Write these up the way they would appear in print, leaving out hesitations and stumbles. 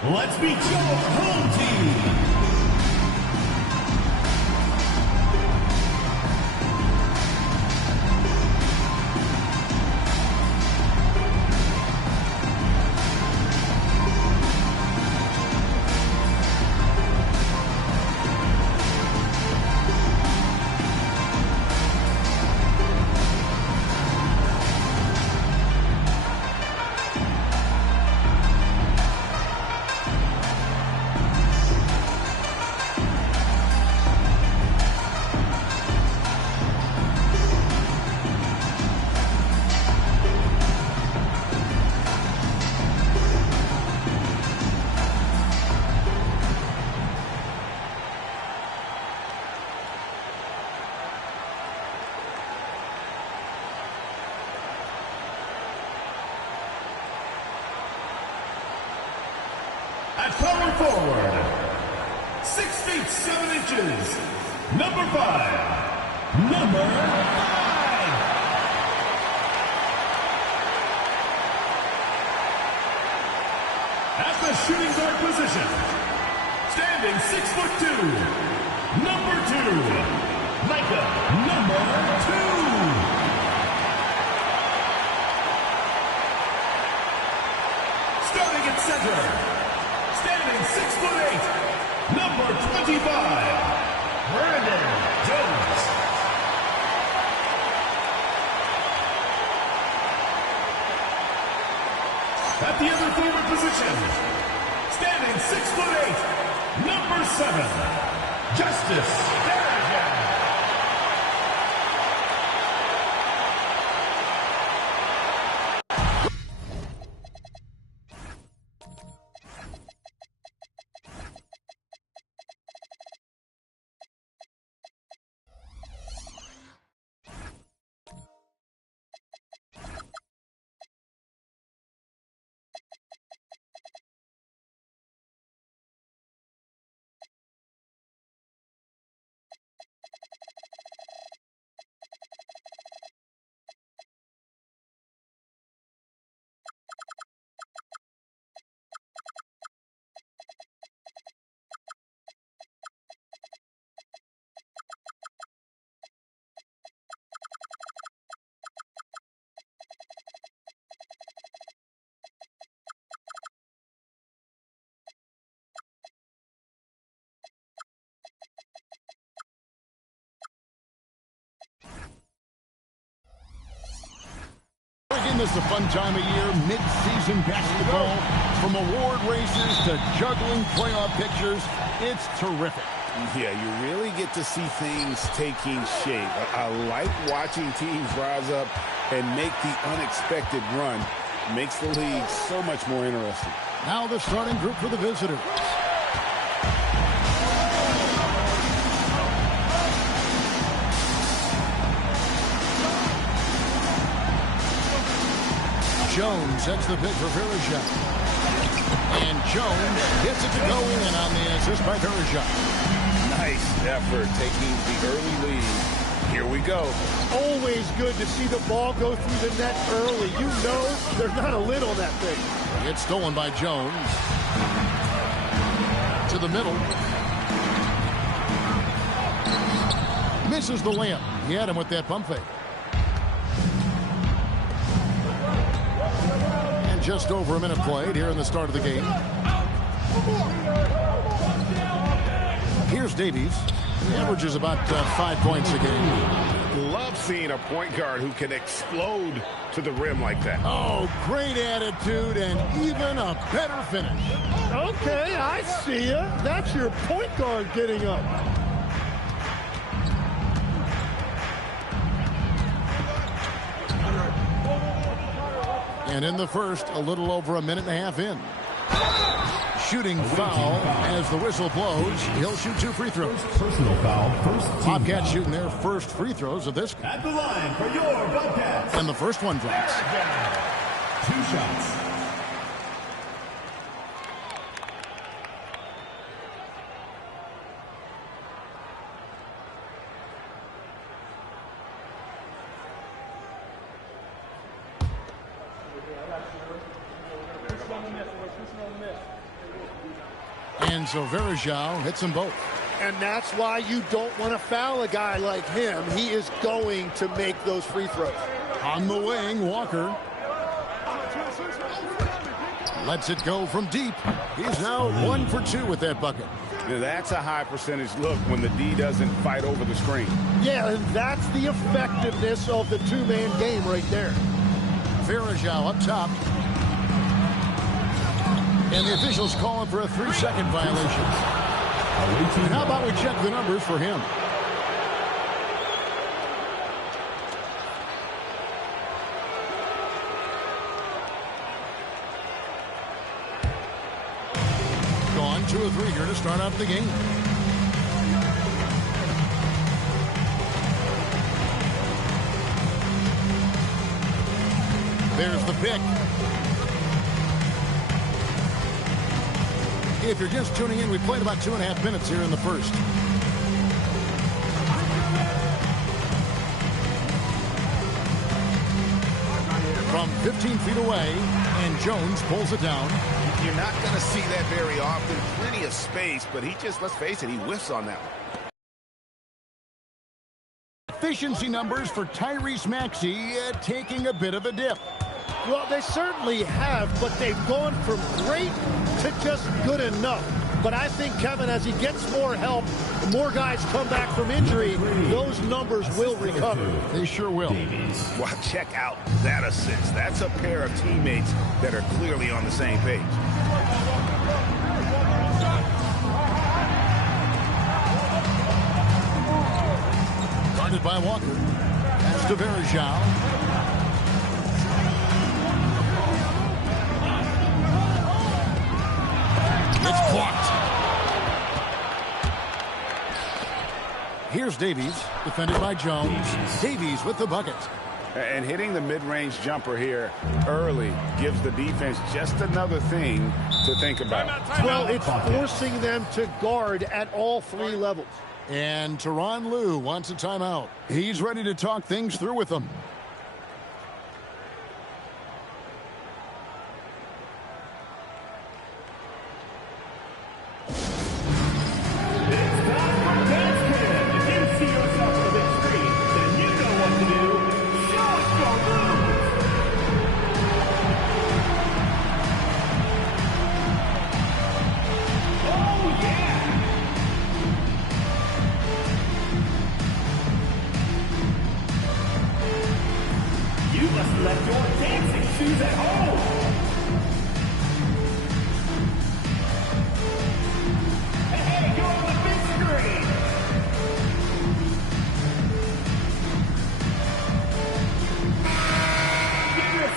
Let's meet your home team. At power forward, 6 feet 7 inches, number 5. At the shooting guard position, standing 6'2", number 2, NikeEYB, number 2. Starting at center, standing 6'8", number 25, Brandon Jones. At the other forward position, standing 6'8", number 7, Justice. This is a fun time of year, mid-season basketball. From award races to juggling playoff pictures, it's terrific. Yeah, you really get to see things taking shape. I like watching teams rise up and make the unexpected run. Makes the league so much more interesting. Now the starting group for the visitors. Jones sets the pick for Verija. And Jones gets it to go in on the assist by Verija. Nice effort taking the early lead. Here we go. Always good to see the ball go through the net early. You know there's not a lid on that thing. It's stolen by Jones. To the middle. Misses the layup. He had him with that pump fake. Just over a minute played here in the start of the game. Here's Davies. He averages about 5 points a game. Love seeing a point guard who can explode to the rim like that. Oh, great attitude and even a better finish. Okay, I see ya. That's your point guard getting up. And in the first, a little over a minute and a half in. Shooting foul as the whistle blows. He'll shoot 2 free throws. Personal foul, first team Bobcats foul. shooting their first free throws of this game. At the line for your Bobcats. And the first one drops. 2 shots. And so Verajao hits them both. And that's why you don't want to foul a guy like him. He is going to make those free throws. On the wing, Walker lets it go from deep. He's now 1 for 2 with that bucket. Now that's a high percentage look when the D doesn't fight over the screen. Yeah, and that's the effectiveness of the two-man game right there. Verajao up top. And the officials calling for a 3-second violation. And how about we check the numbers for him? Gone 2 of 3 here to start off the game. There's the pick. If you're just tuning in, we played about 2.5 minutes here in the first. From 15 feet away, and Jones pulls it down. You're not going to see that very often. Plenty of space, but he just, let's face it, he whiffs on that one. Efficiency numbers for Tyrese Maxey taking a bit of a dip. Well, they certainly have, but they've gone from great to just good enough. But I think, Kevin, as he gets more help, more guys come back from injury, those numbers will recover. They sure will. Well, check out that assist. That's a pair of teammates that are clearly on the same page. Guarded by Walker. Pass to Verajao. It's blocked. Here's Davies, defended by Jones. Davies with the bucket. And hitting the mid-range jumper here early gives the defense just another thing to think about. Well, it's forcing them to guard at all 3 levels. And Tyronn Lue wants a timeout. He's ready to talk things through with them.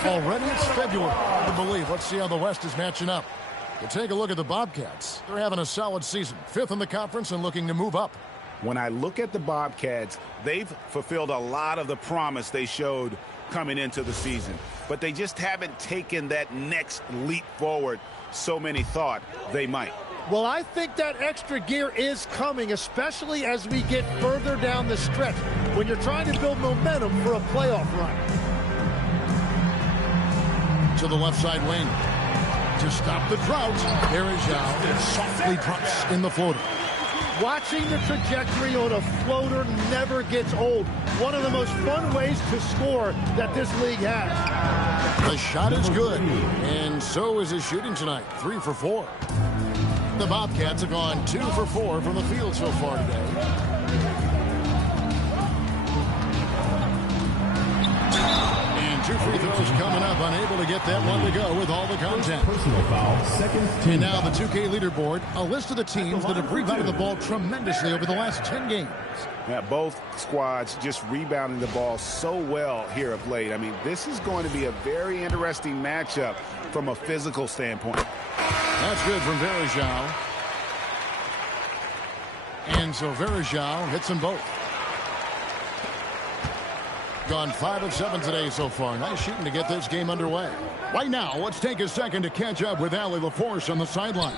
Already it's February. Hard to believe. Let's see how the West is matching up. You take a look at the Bobcats. They're having a solid season. 5th in the conference and looking to move up. When I look at the Bobcats, they've fulfilled a lot of the promise they showed coming into the season. But they just haven't taken that next leap forward so many thought they might. Well, I think that extra gear is coming, especially as we get further down the stretch, when you're trying to build momentum for a playoff run. To the left side wing. To stop the drought, Verajao softly drops in the floater. Watching the trajectory on a floater never gets old. One of the most fun ways to score that this league has. The shot is good, and so is his shooting tonight. 3 for 4. The Bobcats have gone 2 for 4 from the field so far today. And 2 free throws coming up, unable to get that one to go with all the contact. Personal foul, second team. And now the 2K leaderboard, a list of the teams that have rebounded the ball tremendously over the last 10 games. Yeah, both squads just rebounding the ball so well here of late. I mean, this is going to be a very interesting matchup from a physical standpoint. That's good from Verajao. And so Verajao hits them both. Gone 5 of 7 today so far. Nice shooting to get this game underway. Right now, let's take a second to catch up with Allie LaForce on the sidelines.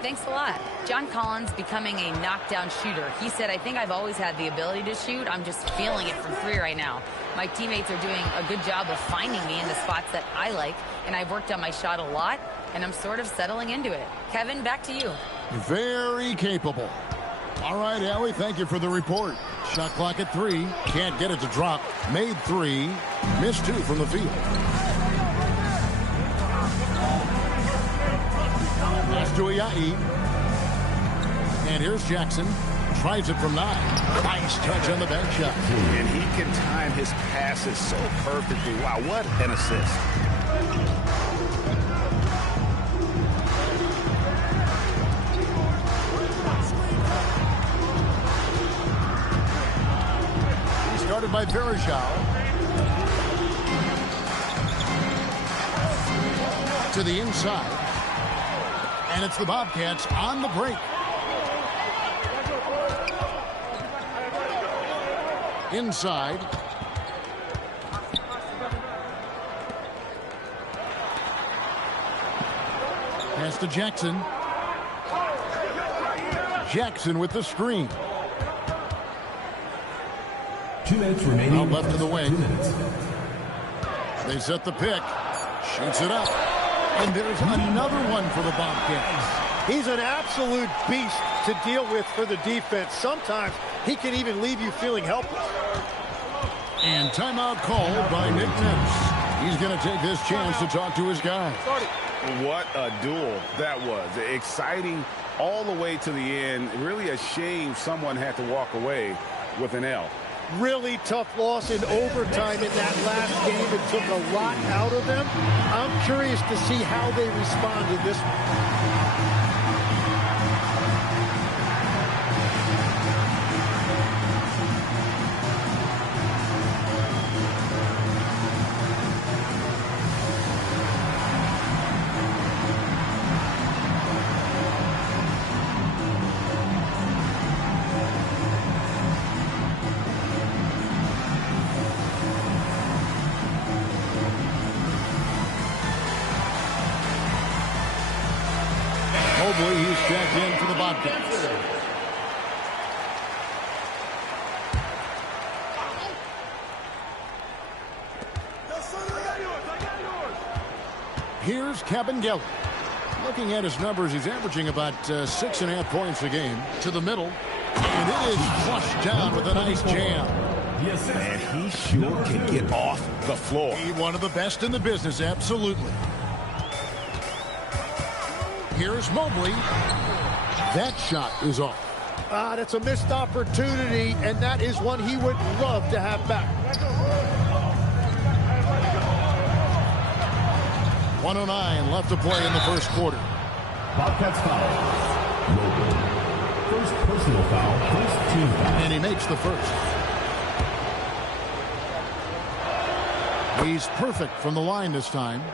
Thanks a lot. John Collins becoming a knockdown shooter. He said, I think I've always had the ability to shoot. I'm just feeling it from 3 right now. My teammates are doing a good job of finding me in the spots that I like, and I've worked on my shot a lot. and I'm sort of settling into it. Kevin, back to you. Very capable. All right, Allie, thank you for the report. Shot clock at 3. Can't get it to drop. Made 3. Missed 2 from the field. Pass to NikeEYB. And here's Jackson. Tries it from 9. Nice touch on the bank shot. And he can time his passes so perfectly. Wow, what an assist. Started by Verishal. To the inside. And it's the Bobcats on the break. Inside. Pass to Jackson. Jackson with the screen. 2 minutes remaining. Out left to the wing. 2 minutes. They set the pick. Shoots it up. And there's another one for the Bobcats. He's an absolute beast to deal with for the defense. Sometimes he can even leave you feeling helpless. And timeout called by Nick Nurse. He's going to take this chance to talk to his guys. What a duel that was. Exciting all the way to the end. Really a shame someone had to walk away with an L. Really tough loss in overtime in that last game. It took a lot out of them. I'm curious to see how they respond to this one. He's checked in for the Bobcats. Here's Cabangeli. Looking at his numbers, he's averaging about 6.5 points a game. To the middle. And it is flushed down with a nice jam. And he sure can get off the floor. He's one of the best in the business, absolutely. Here's Mobley. That shot is off. That's a missed opportunity, and that is one he would love to have back. 1:09 left to play in the first quarter. Bobcats foul. Mobley. First personal foul, first team foul. And he makes the first. He's perfect from the line this time.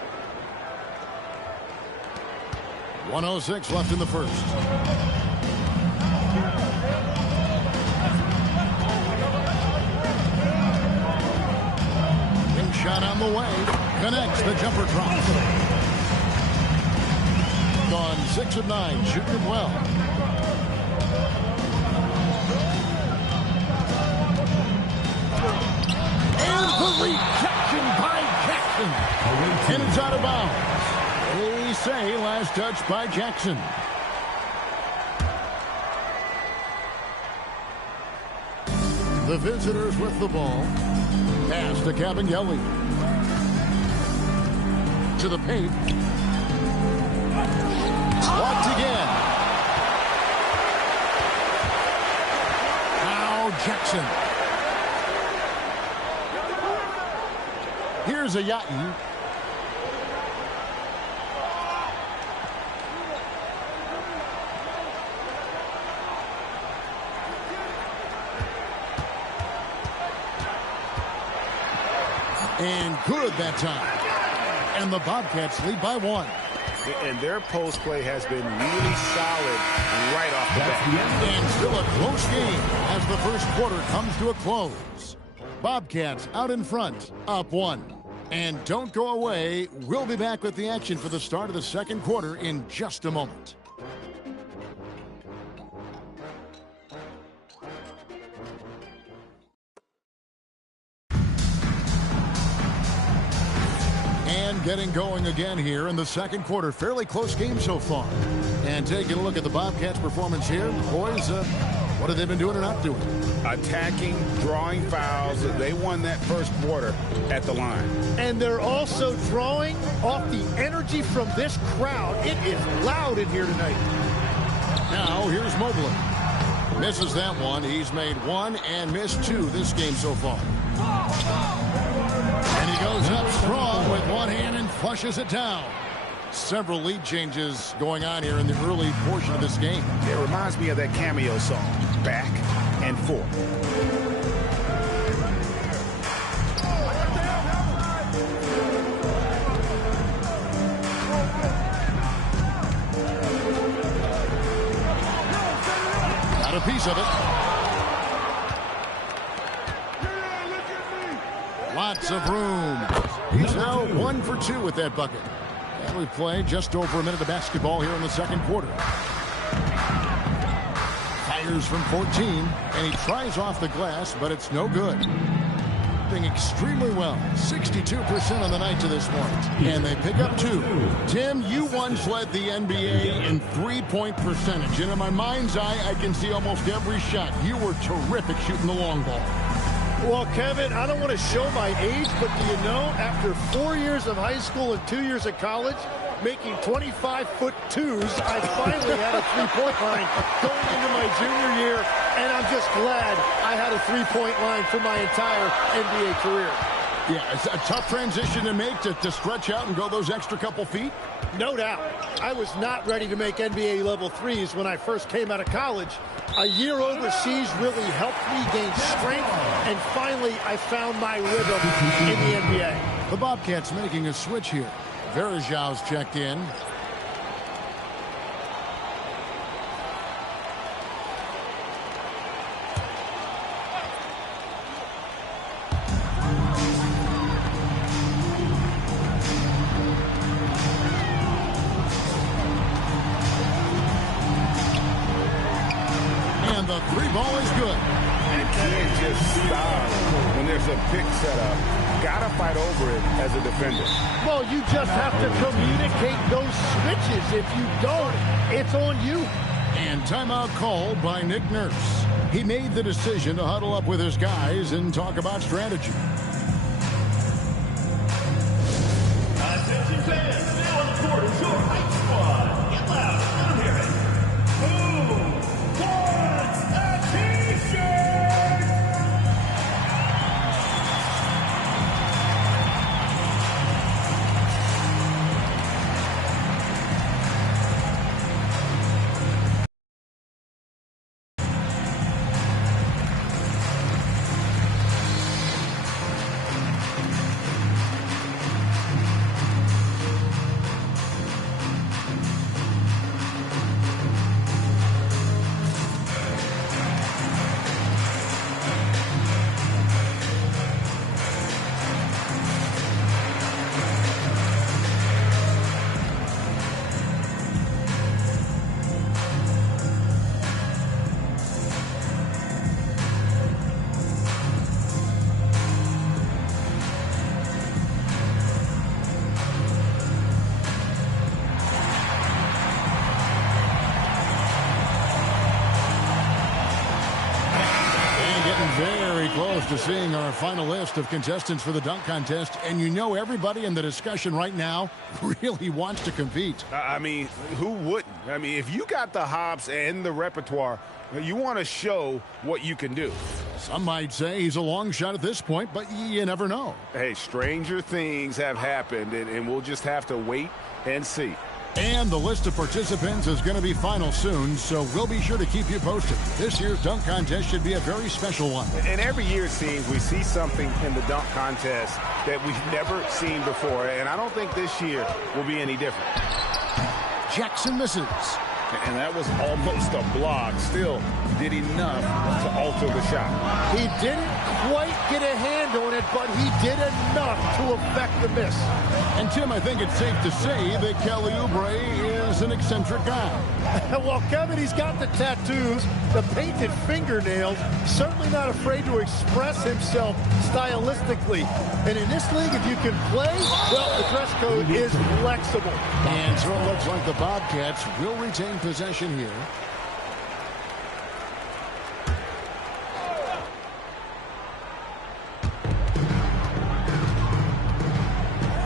1:06 left in the first. Big shot on the way. Connects, the jumper drops. Gone 6 of 9, shooting it well. And the rejection by Jackson. And it's out of bounds. They say last touch by Jackson. The visitors with the ball. Pass to Cabangeli. To the paint. Blocked again. Now Jackson. Here's NikeEYB. And good that time. And the Bobcats lead by 1. And their post play has been really solid right off the bat. And still a close game as the first quarter comes to a close. Bobcats out in front, up 1. And don't go away. We'll be back with the action for the start of the second quarter in just a moment. And Momentum getting going again here in the second quarter. Fairly close game so far. And taking a look at the Bobcats' performance here. Boys, what have they been doing or not doing? Attacking, drawing fouls. They won that first quarter at the line. And they're also drawing off the energy from this crowd. It is loud in here tonight. Now, here's Mobley. Misses that one. He's made one and missed two this game so far. And he goes up strong with one hand and flushes it down. Several lead changes going on here in the early portion of this game. It reminds me of that Cameo song, Back and Forth. Got a piece of it. Lots of room. He's now 1 for 2 with that bucket. And we've played just over a minute of basketball here in the second quarter. Fires from 14, and he tries off the glass, but it's no good. Doing extremely well. 62% on the night to this point. And they pick up 2. Tim, you once led the NBA in three-point percentage. And in my mind's eye, I can see almost every shot. You were terrific shooting the long ball. Well, Kevin, I don't want to show my age, but do you know, after 4 years of high school and 2 years of college, making 25-foot twos, I finally had a three-point line going into my junior year, and I'm just glad I had a three-point line for my entire NBA career. Yeah, it's a tough transition to make to stretch out and go those extra couple feet. No doubt. I was not ready to make NBA level threes when I first came out of college. A year overseas really helped me gain strength, and finally I found my rhythm in the NBA. The Bobcats making a switch here. Verajau's checked in. And the three ball is good. You can't just stop when there's a pick set up. Gotta fight over it as a defender. Well, you just have to communicate those switches. If you don't, it's on you. And timeout called by Nick Nurse. He made the decision to huddle up with his guys and talk about strategy. Attention fans, now on the court is your hype squad. Get loud, let them hear it. Who wants a t-shirt? Very close to seeing our final list of contestants for the dunk contest, and you know everybody in the discussion right now really wants to compete. I mean, who wouldn't? I mean, if you got the hops and the repertoire, you want to show what you can do. Some might say he's a long shot at this point, but you never know. Hey, stranger things have happened, and we'll just have to wait and see. And the list of participants is going to be final soon, so we'll be sure to keep you posted. This year's dunk contest should be a very special one. And every year it seems we see something in the dunk contest that we've never seen before, and I don't think this year will be any different. Jackson misses. And that was almost a block. Still did enough to alter the shot. He didn't quite get a hand on it, but he did enough to affect the miss. And, Tim, I think it's safe to say that Kelly Oubre is an eccentric guy. Well, Kevin, he's got the tattoos, the painted fingernails, certainly not afraid to express himself stylistically. And in this league, if you can play, well, the dress code is flexible. And so it looks like the Bobcats will retain possession here.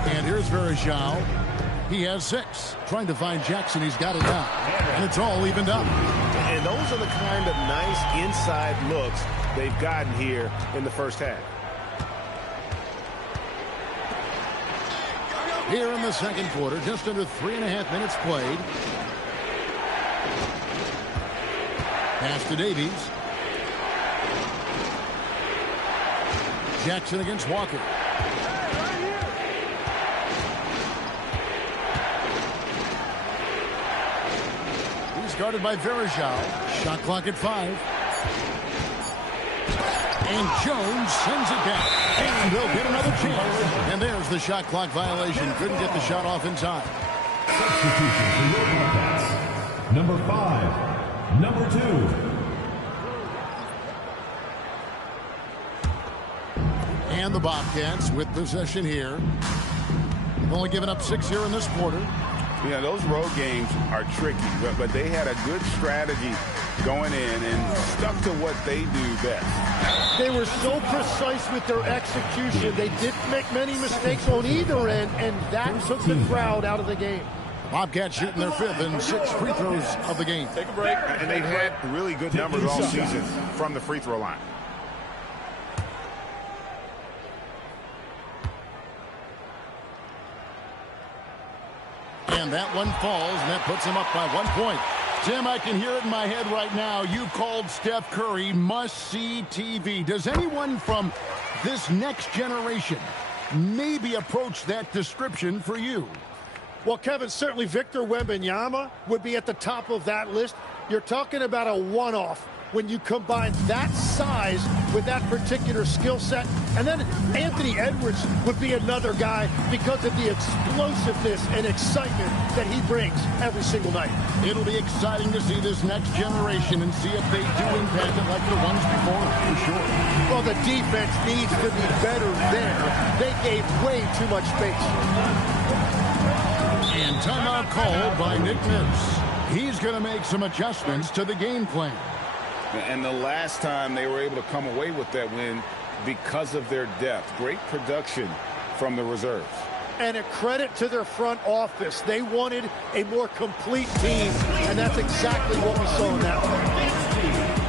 And here's Verjao. He has 6. Trying to find Jackson. He's got it now. And it's all evened up. And those are the kind of nice inside looks they've gotten here in the first half. Here in the second quarter, just under 3.5 minutes played. Pass to Davies. Jackson against Walker. He's guarded by Verjao. Shot clock at 5. And Jones sends it back. And they'll get another chance. And there's the shot clock violation. Couldn't get the shot off in time. Substitution for your Bobcats. Number 5, number 2. And the Bobcats with possession here. They've only given up 6 here in this quarter. Yeah, those road games are tricky, but they had a good strategy going in and stuck to what they do best. They were so precise with their execution. They didn't make many mistakes on either end, and that took the crowd out of the game. Bobcats shooting their 5th and 6 free throws of the game. Take a break. And they've had really good numbers all season from the free throw line. And that one falls, and that puts him up by 1 point. Tim, I can hear it in my head right now. You called Steph Curry must-see TV. Does anyone from this next generation maybe approach that description for you? Well, Kevin, certainly Victor Wembanyama would be at the top of that list. You're talking about a one-off when you combine that size with that particular skill set. And then Anthony Edwards would be another guy because of the explosiveness and excitement that he brings every single night. It'll be exciting to see this next generation and see if they do impact it like the ones before, for sure. Well, the defense needs to be better there. They gave way too much space. And timeout called by Nick Nurse. He's going to make some adjustments to the game plan. And the last time they were able to come away with that win because of their depth. Great production from the reserves. And a credit to their front office. They wanted a more complete team, and that's exactly what we saw in that one.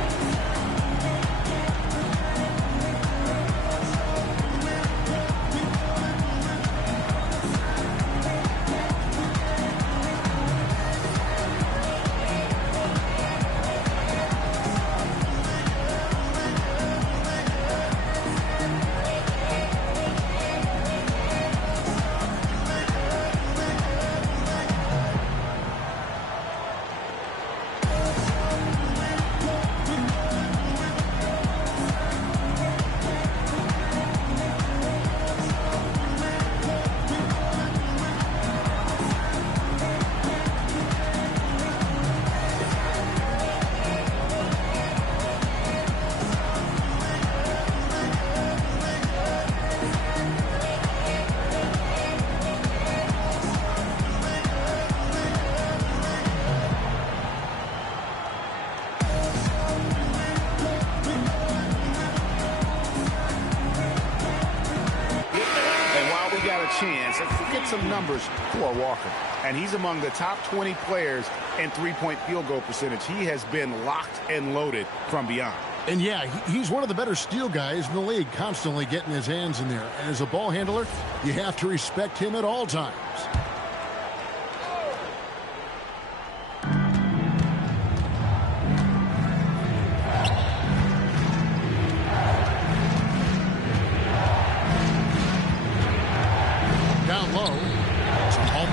Chance. Let's get some numbers for Walker. And he's among the top 20 players in three-point field goal percentage. He has been locked and loaded from beyond. And yeah, he's one of the better steal guys in the league, constantly getting his hands in there. And as a ball handler, you have to respect him at all times.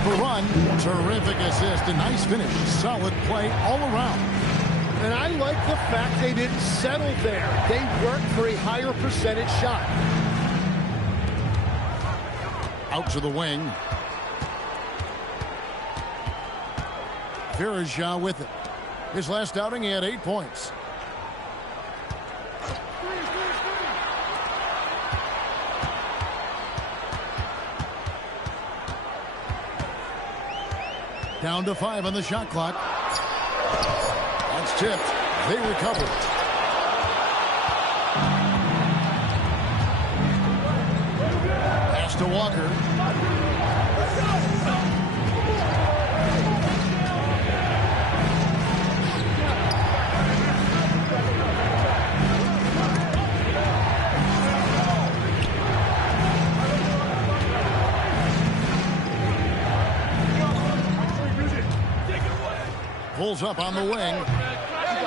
Run, terrific assist, a nice finish, solid play all around. And I like the fact they didn't settle there. They worked for a higher percentage shot. Out to the wing. Verja with it. His last outing, he had 8 points. Down to 5 on the shot clock. That's tipped. They recover. Pass to Walker. Pulls up on the wing,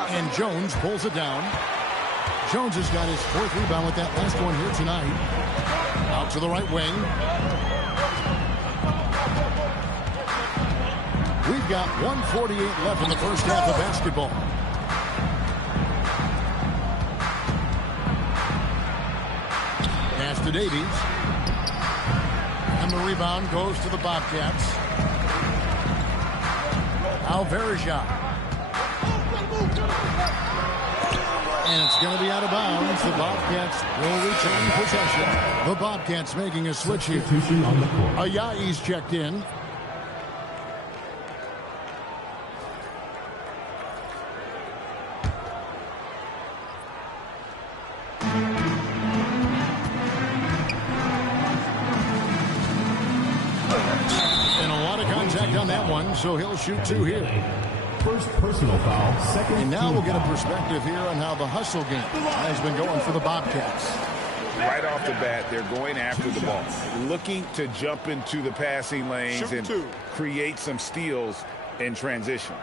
and Jones pulls it down. Jones has got his 4th rebound with that last one here tonight. Out to the right wing. We've got 1:48 left in the first half of basketball. Pass to Davies. And the rebound goes to the Bobcats. Verja. And it's going to be out of bounds. The Bobcats will retain possession. The Bobcats making a switch here. Ayayi's checked in. On that one, so he'll shoot 2 here. First personal foul, second. And now we'll get a perspective here on how the hustle game has been going for the Bobcats. Right off the bat, they're going after the ball, looking to jump into the passing lanes and create some steals in transition.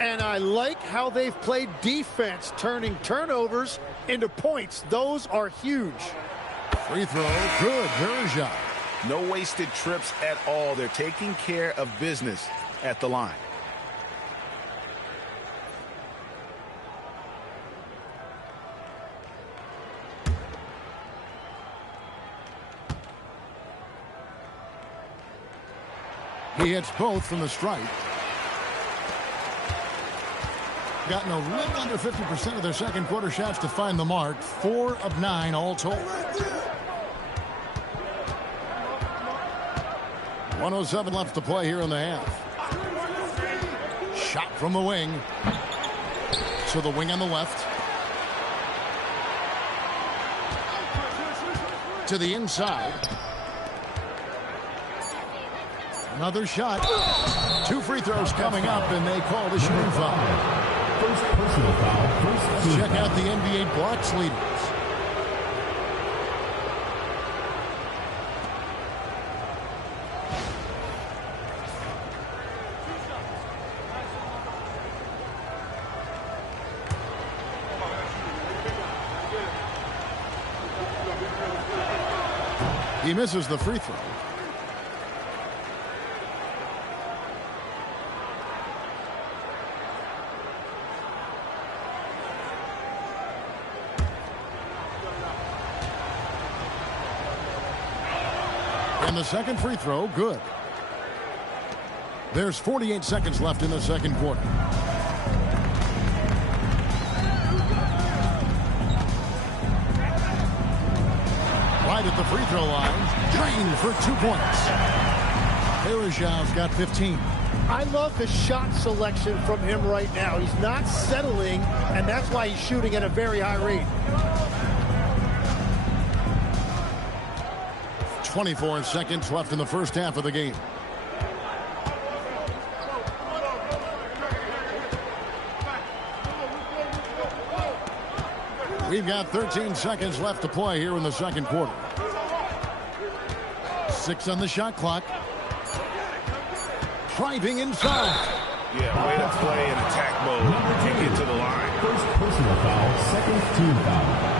And I like how they've played defense, turning turnovers into points. Those are huge. Free throw, good. Verja. No wasted trips at all. They're taking care of business at the line. He hits both from the stripe. Gotten a little under 50% of their second quarter shots to find the mark. 4 of 9 all told. 1:07 left to play here in the half. Shot from the wing. So the wing on the left. To the inside. Another shot. 2 free throws coming up, and they call the shooting foul. First personal foul. Let's check out the NBA blocks leaders. He misses the free throw. And the second free throw, good. There's 48 seconds left in the second quarter. Right at the free throw line, drained for 2 points. Verja's got 15. I love the shot selection from him right now. He's not settling, and that's why he's shooting at a very high rate. 24 seconds left in the first half of the game. We've got 13 seconds left to play here in the second quarter. 6 on the shot clock. Driving inside. Yeah, way to play in attack mode and get to the line. First personal foul, second team foul.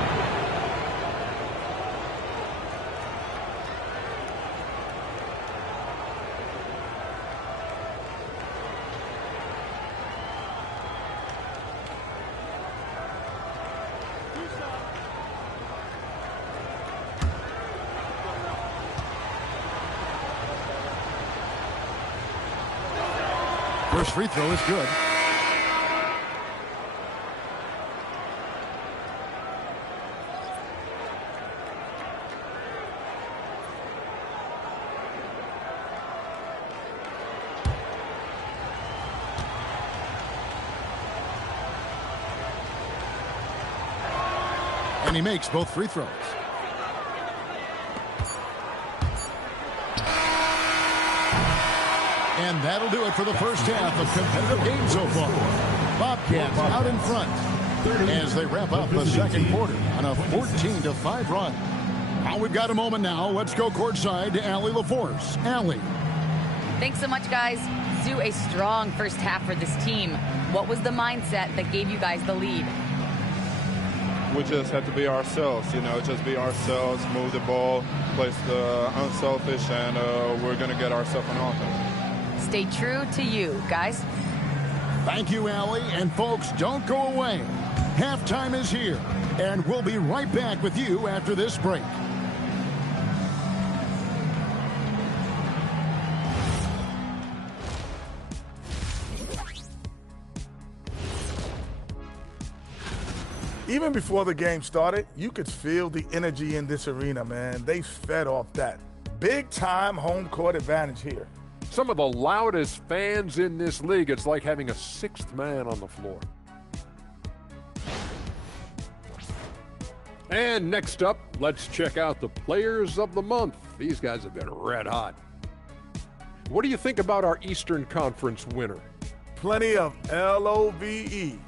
First free throw is good. And he makes both free throws. And that'll do it for the first half of competitive game so far. Bobcats out in front as they wrap up the second quarter on a 14-5 run. Now we've got a moment now. Let's go courtside to Allie LaForce. Allie. Thanks so much, guys. Sue, a strong first half for this team. What was the mindset that gave you guys the lead? We just have to be ourselves, just be ourselves, move the ball, play the unselfish, and we're going to get ourselves an offense. Stay true to you, guys. Thank you, Allie. And folks, don't go away. Halftime is here, and we'll be right back with you after this break. Even before the game started, you could feel the energy in this arena, man. They fed off that. Big-time home court advantage here. Some of the loudest fans in this league. It's like having a sixth man on the floor. And next up, let's check out the players of the month. These guys have been red hot. What do you think about our Eastern Conference winner? Plenty of LOVE.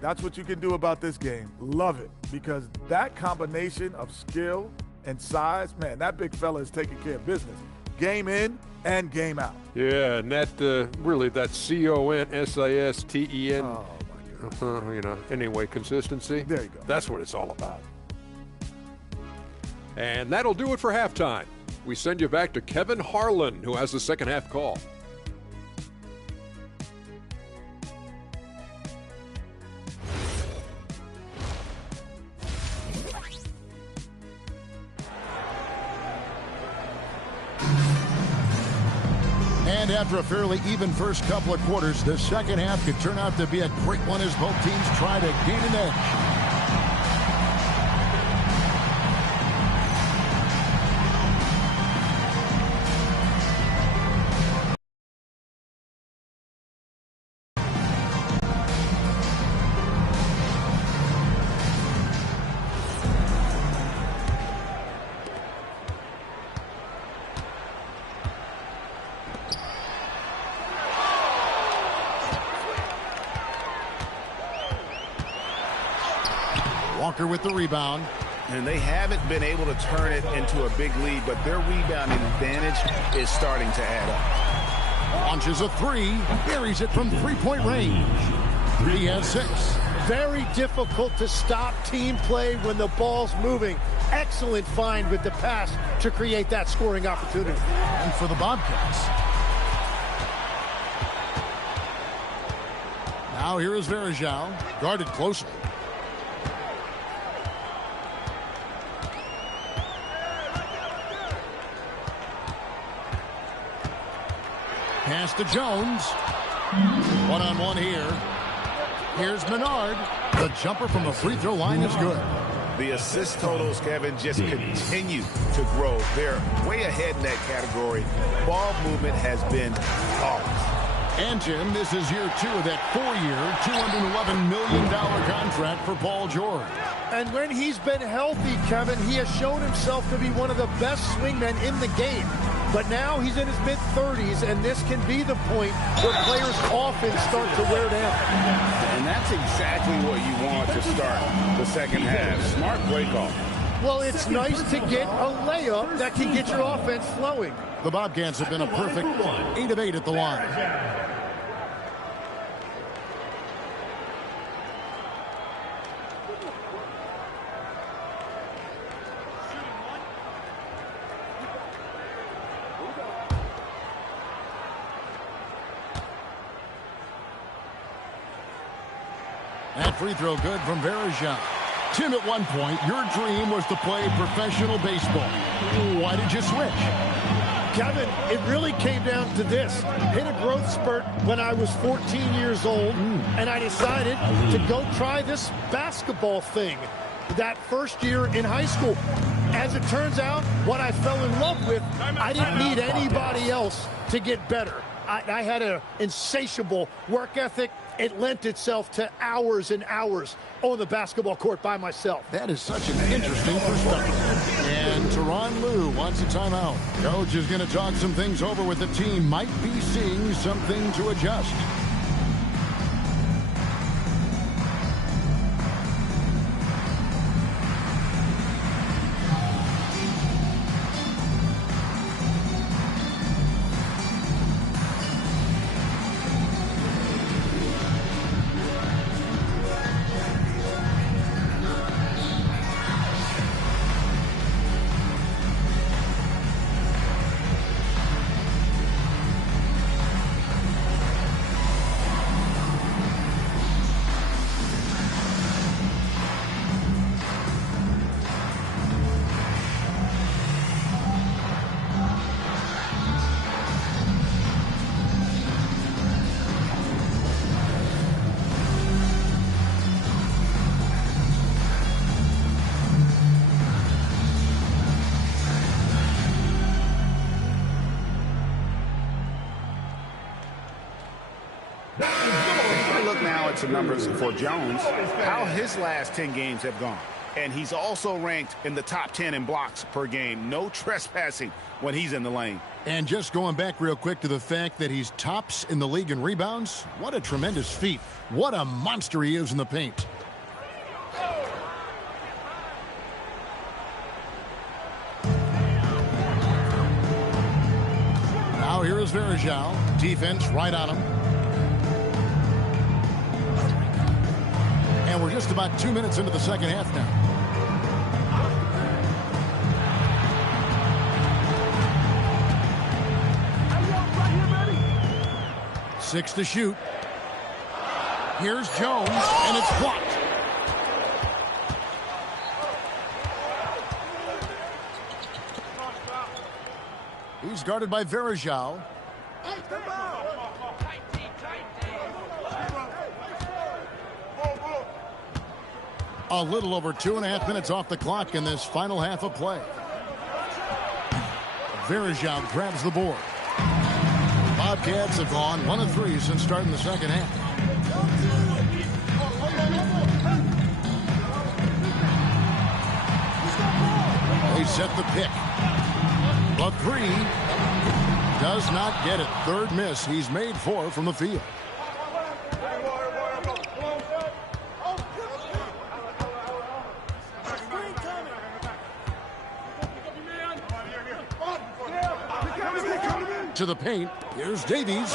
That's what you can do about this game. Love it, because that combination of skill and size, man, that big fella is taking care of business. Game in and game out. Yeah, and that really that CONSISTEN. Oh, my God. Anyway, consistency. There you go. That's what it's all about. And that'll do it for halftime. We send you back to Kevin Harlan, who has the second half call. And after a fairly even first couple of quarters, the second half could turn out to be a great one as both teams try to gain an edge. Walker with the rebound. And they haven't been able to turn it into a big lead, but their rebounding advantage is starting to add up. Launches a three, buries it from three-point range. He has 6. Very difficult to stop team play when the ball's moving. Excellent find with the pass to create that scoring opportunity. And for the Bobcats. Now here is Varejao, guarded closely. Pass to Jones. One-on-one here. Here's Menard. The jumper from the free throw line is good. The assist totals, Kevin, just continue to grow. They're way ahead in that category. Ball movement has been flawless. And, Jim, this is year 2 of that 4-year, $211 million contract for Paul George. And when he's been healthy, Kevin, he has shown himself to be one of the best swingmen in the game. But now he's in his mid-30s, and this can be the point where players often start to wear down. And that's exactly what you want to start the second half. Smart play call. Well, it's nice to get a layup that can get your offense flowing. The Bobcats have been a perfect 8 of 8 at the line. That free throw good from Varejao. Tim, at one point, your dream was to play professional baseball. Why did you switch? Kevin, it really came down to this. Hit a growth spurt when I was 14 years old, and I decided to go try this basketball thing that first year in high school. As it turns out, what I fell in love with, I didn't need anybody else to get better. I had an insatiable work ethic. It lent itself to hours and hours on the basketball court by myself. That is such an interesting perspective. And Teron Lue wants a timeout. Coach is going to talk some things over with the team. Might be seeing something to adjust. Some numbers for Jones, how his last 10 games have gone. And he's also ranked in the top 10 in blocks per game. No trespassing when he's in the lane. And just going back real quick to the fact that he's tops in the league in rebounds, what a tremendous feat. What a monster he is in the paint. Now here is Verjao. Defense right on him. And we're just about 2 minutes into the second half now. Six to shoot. Here's Jones, and it's blocked. He's guarded by Verjao. A little over 2.5 minutes off the clock in this final half of play. Verjao grabs the board. Bobcats have gone 1 of 3 since starting the second half. They set the pick. The three does not get it. Third miss. He's made 4 from the field. To the paint. Here's Davies.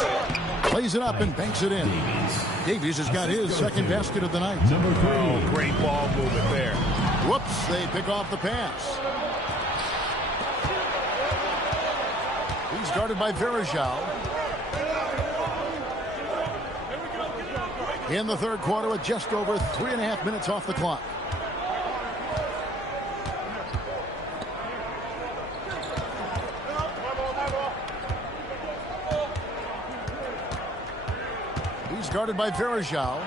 Plays it up and banks it in. Davies has got his second basket of the night. Number 3. Oh, great ball movement there. Whoops, they pick off the pass. He's guarded by Verjao. In the third quarter with just over 3.5 minutes off the clock. He's guarded by Verjao.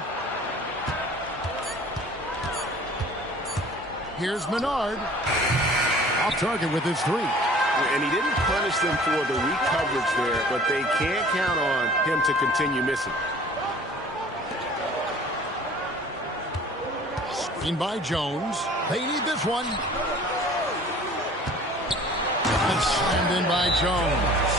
Here's Menard. Off target with his 3. And he didn't punish them for the weak coverage there, but they can't count on him to continue missing. Screen by Jones. They need this one. And slammed in by Jones.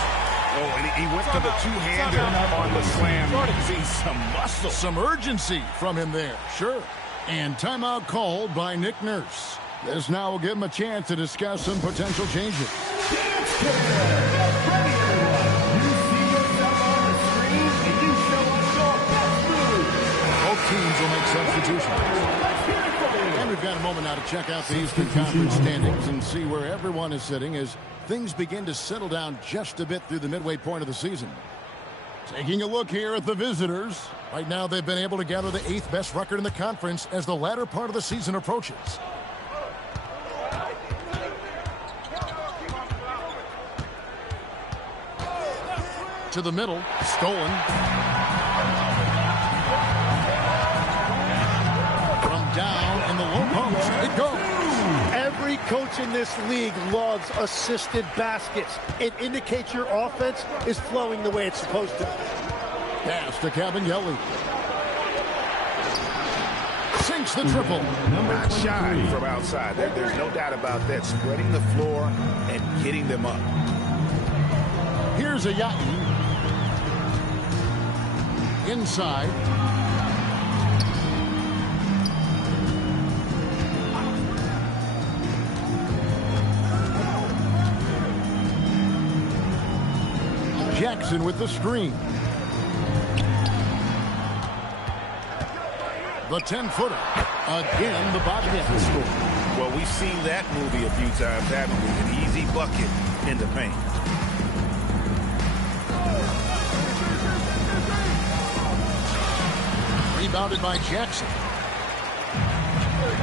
Oh, and he went to the two-hander on the slam. See some muscle. Some urgency from him there. Sure. And timeout called by Nick Nurse. This now will give him a chance to discuss some potential changes. Both teams will make substitutions. And we've got a moment now to check out the Eastern Conference standings and see where everyone is sitting as things begin to settle down just a bit through the midway point of the season. Taking a look here at the visitors. Right now they've been able to gather the 8th best record in the conference as the latter part of the season approaches. To the middle. Stolen. From down in the low post. It goes. Every coach in this league loves assisted baskets. It indicates your offense is flowing the way it's supposed to. Pass to Cabinelli. Sinks the triple. Not shy from outside. There's no doubt about that. Spreading the floor and getting them up. Here's a Yati. Inside. Jackson with the screen. The 10-footer. Again, the Bobcats score. Well, we've seen that movie a few times, haven't we? An easy bucket in the paint. Rebounded by Jackson.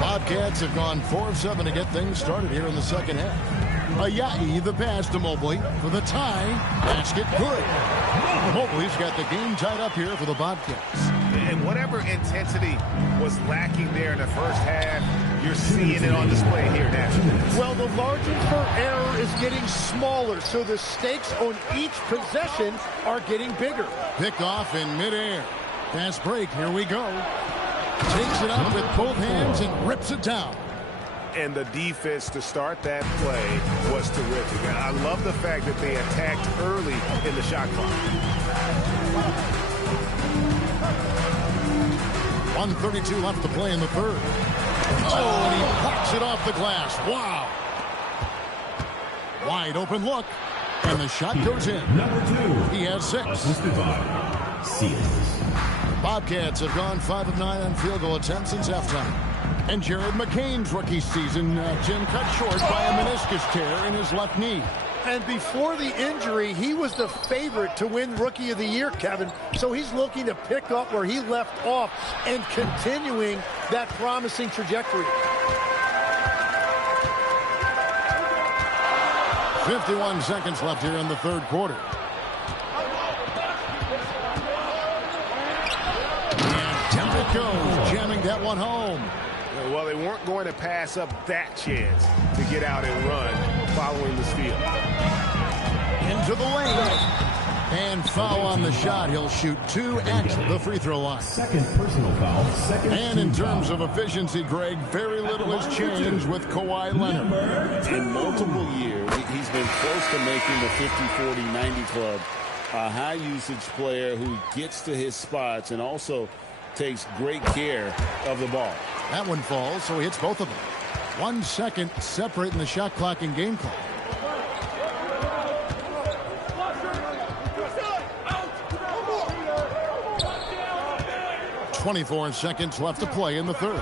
Bobcats have gone 4 of 7 to get things started here in the second half. Ayayi, the pass to Mobley for the tie. Basket good. Mobley's got the game tied up here for the Bobcats. And whatever intensity was lacking there in the first half, you're seeing it on display here now. Well, the margin for error is getting smaller, so the stakes on each possession are getting bigger. Pick off in midair. Fast break, here we go. Takes it up with both hands and rips it down. And the defense to start that play was terrific. And I love the fact that they attacked early in the shot clock. 1:32 left to play in the third. Oh, and he knocks it off the glass. Wow. Wide open look. And the shot goes in. Number 2. He has 6. Assisted by Seals. Bobcats have gone 5 of 9 on field goal attempts since halftime. And Jared McCain's rookie season, Jim, cut short by a meniscus tear in his left knee. And before the injury, he was the favorite to win Rookie of the Year, Kevin. So he's looking to pick up where he left off and continuing that promising trajectory. 51 seconds left here in the third quarter. And down it goes, jamming that one home. Well, they weren't going to pass up that chance to get out and run following the steal. Into the lane. And foul on the shot. He'll shoot 2 at the free throw line. Second personal foul. And in terms of efficiency, Greg, very little has changed with Kawhi Leonard. In multiple years, he's been close to making the 50-40-90 club. A high-usage player who gets to his spots and also takes great care of the ball. That one falls, so he hits both of them. 1 second separating the shot clock and game clock. .24 seconds left to play in the third.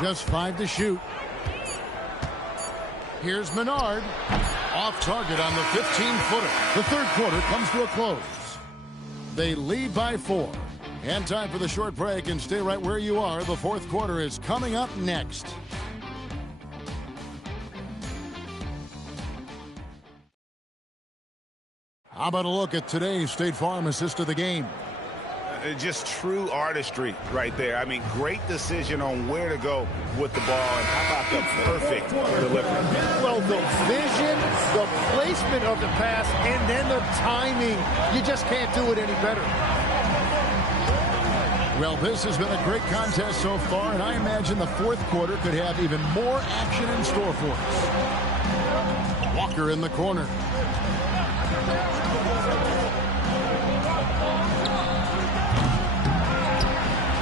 Just 5 to shoot. Here's Menard. Off target on the 15-footer. The third quarter comes to a close. They lead by 4. And time for the short break, and stay right where you are. The fourth quarter is coming up next. How about a look at today's State Farm assist of the game? Just true artistry right there. I mean, great decision on where to go with the ball, and how about the perfect delivery? Well, the vision, the placement of the pass, and then the timing. You just can't do it any better. Well, this has been a great contest so far, and I imagine the fourth quarter could have even more action in store for us. Walker in the corner.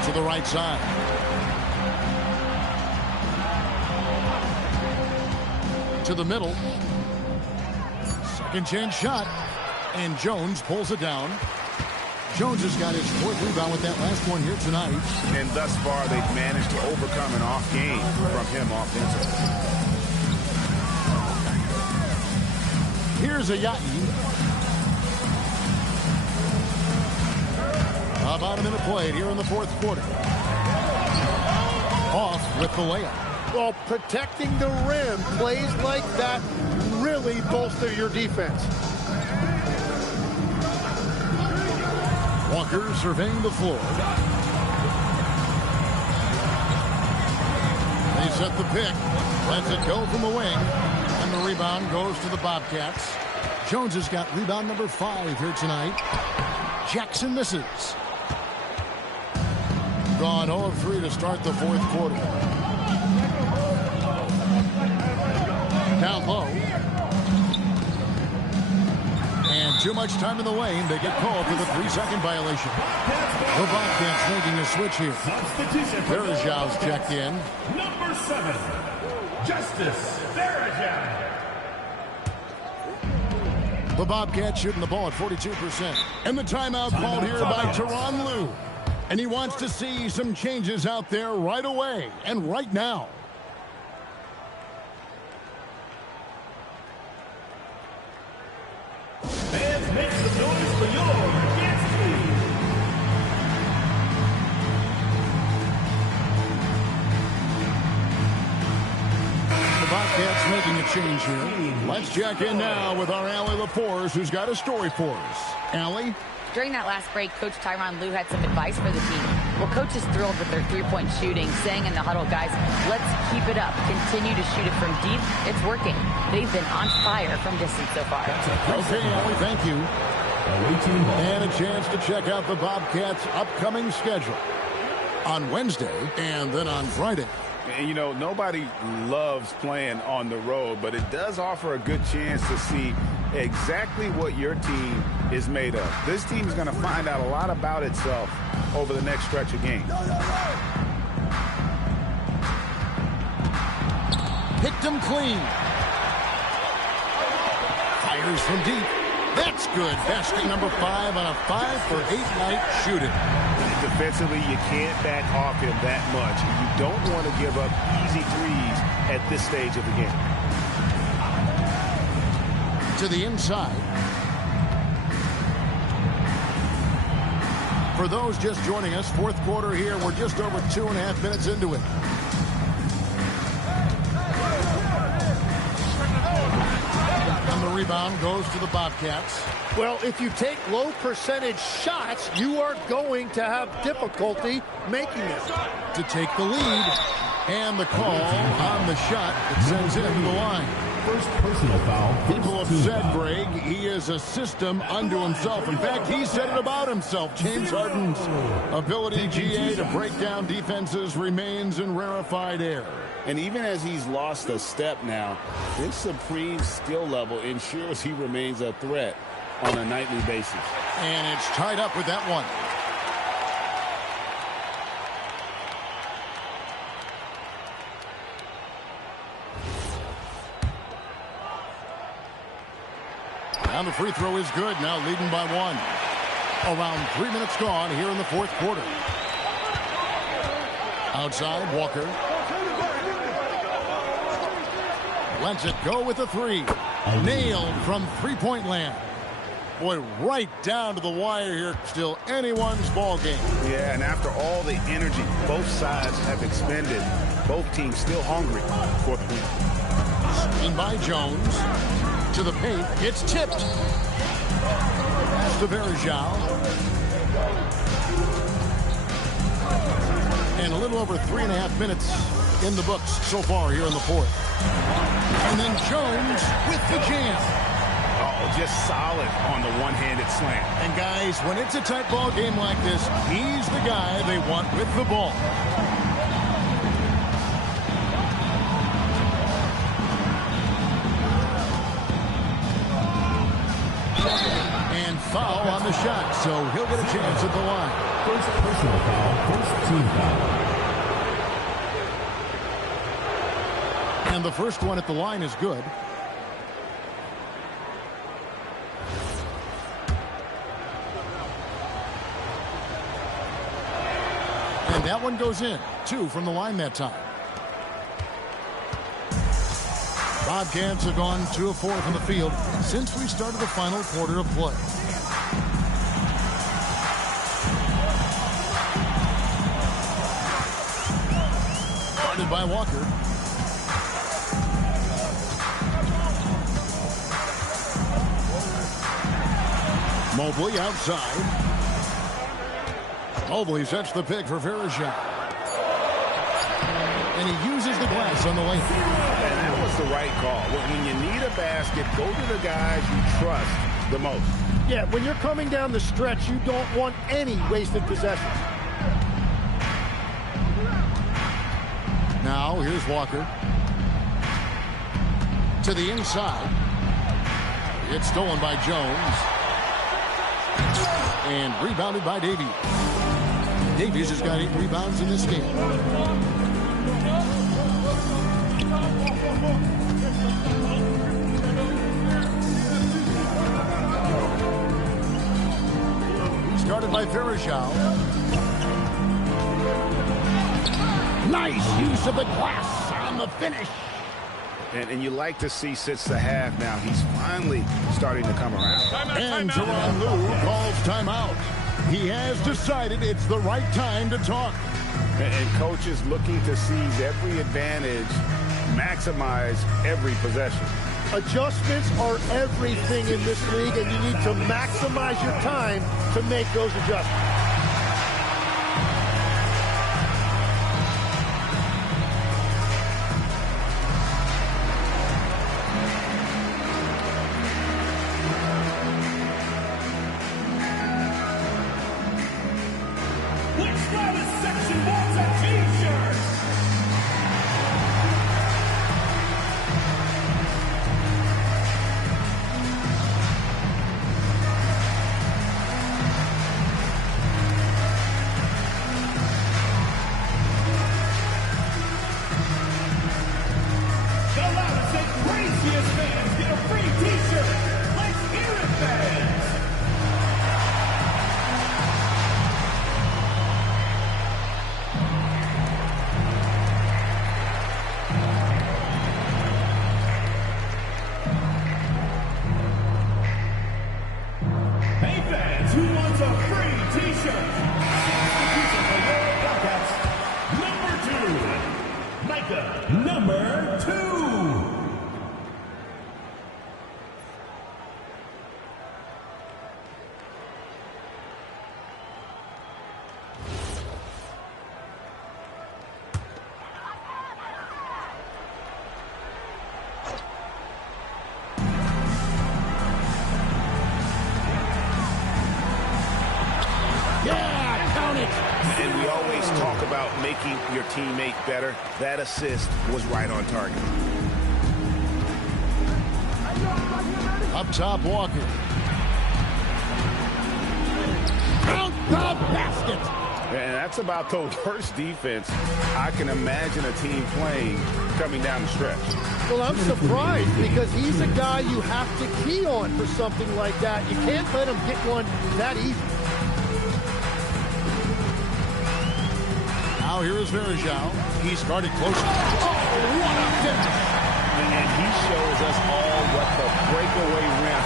To the right side. To the middle. Second chance shot. And Jones pulls it down. Jones has got his 4th rebound with that last one here tonight. And thus far, they've managed to overcome an off game from him offensively. Here's a Yati. about a minute played here in the fourth quarter. Off with the layup. Well, protecting the rim, plays like that really bolster your defense. Walker surveying the floor. They set the pick. Lets it go from the wing. And the rebound goes to the Bobcats. Jones has got rebound number 5 here tonight. Jackson misses. Gone 0 of 3 to start the fourth quarter. Down low. And too much time in the lane. They get called for the 3-second violation. The Bobcats making a switch here. Verajau's checked in. Number 7, Justice Verajau. The Bobcats shooting the ball at 42%. And the timeout called here by Tyronn Lue. And he wants to see some changes out there right away and right now. Fans, make some noise for your dance team. The Bobcats making a change here. Let's check in now with our Allie LaForce, who's got a story for us. Allie? During that last break, Coach Tyronn Lue had some advice for the team. Well, Coach is thrilled with their three-point shooting, saying in the huddle, guys, let's keep it up. Continue to shoot it from deep. It's working. They've been on fire from distance so far. Okay, Allie, thank you. And a chance to check out the Bobcats' upcoming schedule on Wednesday and then on Friday. And, you know, nobody loves playing on the road, but it does offer a good chance to see exactly what your team is made of. This team is going to find out a lot about itself over the next stretch of games. Picked him clean. Fires from deep. That's good. Basket number 5 on a 5-for-8 night shooting. Defensively, you can't back off him that much. You don't want to give up easy threes at this stage of the game. To the inside. For those just joining us, fourth quarter here. We're just over 2.5 minutes into it. And the rebound goes to the Bobcats. Well, if you take low percentage shots, you are going to have difficulty making it. To take the lead. And the call on the shot that sends him to the line. First personal foul. People have said, Greg, he is a system unto himself. In fact, he said it about himself. James Harden's ability, GA, to break down defenses remains in rarefied air. And even as he's lost a step now, his supreme skill level ensures he remains a threat on a nightly basis. And it's tied up with that one. And the free throw is good, now leading by 1. Around 3 minutes gone here in the fourth quarter. Outside, Walker. Lets it go with a 3. Nailed from three-point land. Boy, right down to the wire here. Still anyone's ball game. Yeah, and after all the energy both sides have expended, both teams still hungry for the win. Screen by Jones. To the paint. It's tipped. To Verajau. And a little over 3.5 minutes in the books so far here in the fourth. And then Jones with the jam. Oh, just solid on the one-handed slam. And guys, when it's a tight ball game like this, he's the guy they want with the ball. And foul on the shot, so he'll get a chance at the line. First personal foul, first team foul. And the first one at the line is good. And that one goes in. 2 from the line that time. Bobcats have gone 2 of 4 from the field since we started the final quarter of play. by Walker. Mobley outside. Mobley sets the pick for Verejao. And he uses the glass on the lane. And that was the right call. When you need a basket, go to the guys you trust the most. Yeah, when you're coming down the stretch, you don't want any wasted possessions. Now, here's Walker. To the inside. It's stolen by Jones. And rebounded by Davies. Davies has got 8 rebounds in this game. Started by Verejao. Nice use of the glass on the finish. And you like to see since the half now, he's finally starting to come around. And Teron Lue calls timeout. He has decided it's the right time to talk. And coach is looking to seize every advantage, maximize every possession. Adjustments are everything in this league, and you need to maximize your time to make those adjustments. Which Scholars section wants a t-shirt? The loudest and craziest fans get a free t-shirt. Let's hear it, fans. Hey fans, who wants a free t-shirt? Substitution for your dugout. Number 2. Micah, number 2. Yeah, count it. And we always talk about making your teammate better. That assist was right on target. Up top, Walker. Count the basket. And that's about the worst defense I can imagine a team playing coming down the stretch. Well, I'm surprised because he's a guy you have to key on for something like that. You can't let him get one that easy. Now here is Verejao. He started close. Oh, what a finish. And he shows us all what the breakaway rim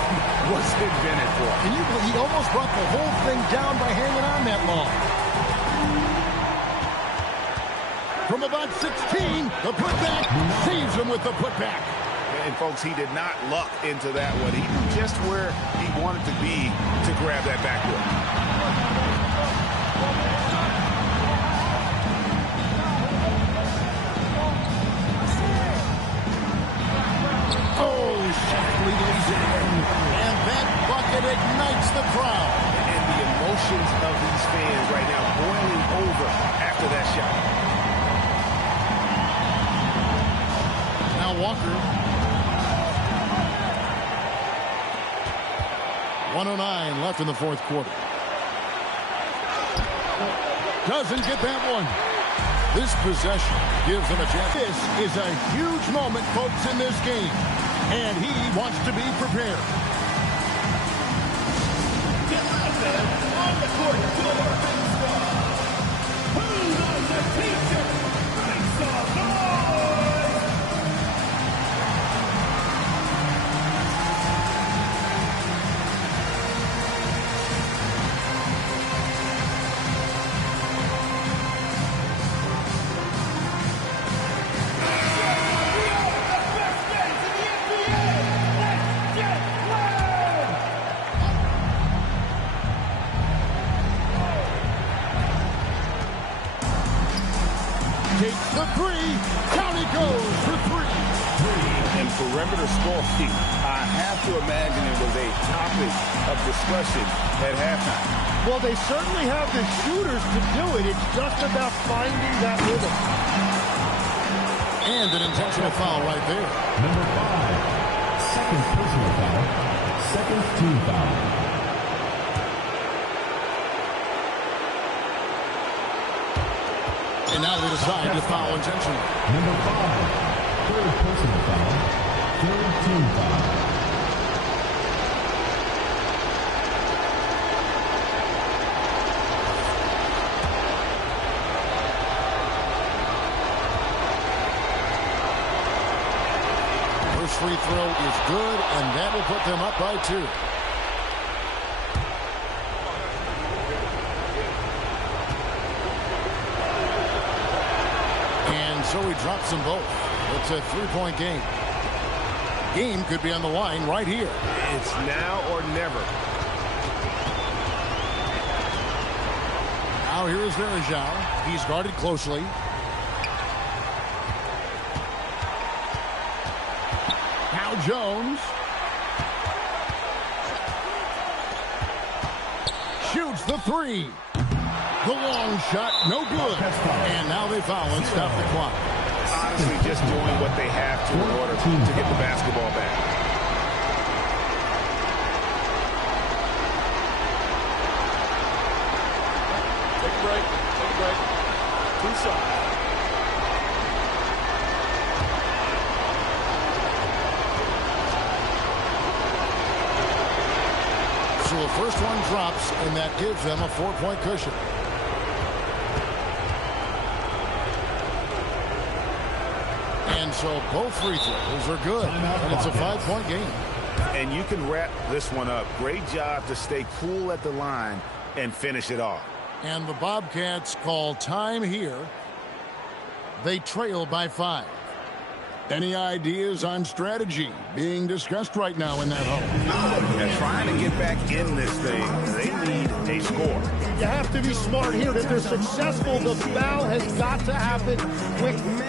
was invented for. Can you believe he almost brought the whole thing down by hanging on that long? From about 16, the putback saves him with the putback. And folks, he did not luck into that one. He knew just where he wanted to be to grab that backboard. Oh, softly lays it in. And that bucket ignites the crowd. And the emotions of these fans right now boiling over after that shot. Now Walker. 1:09 left in the fourth quarter. Doesn't get that one. This possession gives them a chance. This is a huge moment, folks, in this game. And he wants to be prepared. Get loud, man. On the court, your big squad. Who wants a t-shirt? Make some noise! takes the three. Down he goes for three. And perimeter scoring, I have to imagine it was a topic of discussion at halftime. Well, they certainly have the shooters to do it. It's just about finding that rhythm. And an intentional foul right there. Number 5, second personal foul, second team foul. And now they decide to foul intentionally. Number 5, third personal foul, third team foul. First free throw is good, and that will put them up by 2. And so he drops them both. It's a 3-point game. Game could be on the line right here. It's now or never. Now here is Varejao. He's guarded closely. Now Jones. Shoots the three. The long shot, no good. And now they foul and stop the clock. Honestly, just doing what they have to in order to get the basketball back. Take a break. Take a break. 2 shots. So the first one drops, and that gives them a 4-point cushion. And so both free throws are good, and it's a 5-point game. And you can wrap this one up. Great job to stay cool at the line and finish it off. And the Bobcats call time here. They trail by 5. Any ideas on strategy being discussed right now in that home? They're trying to get back in this thing. They need a score. You have to be smart here. If they're successful, the foul has got to happen quickly.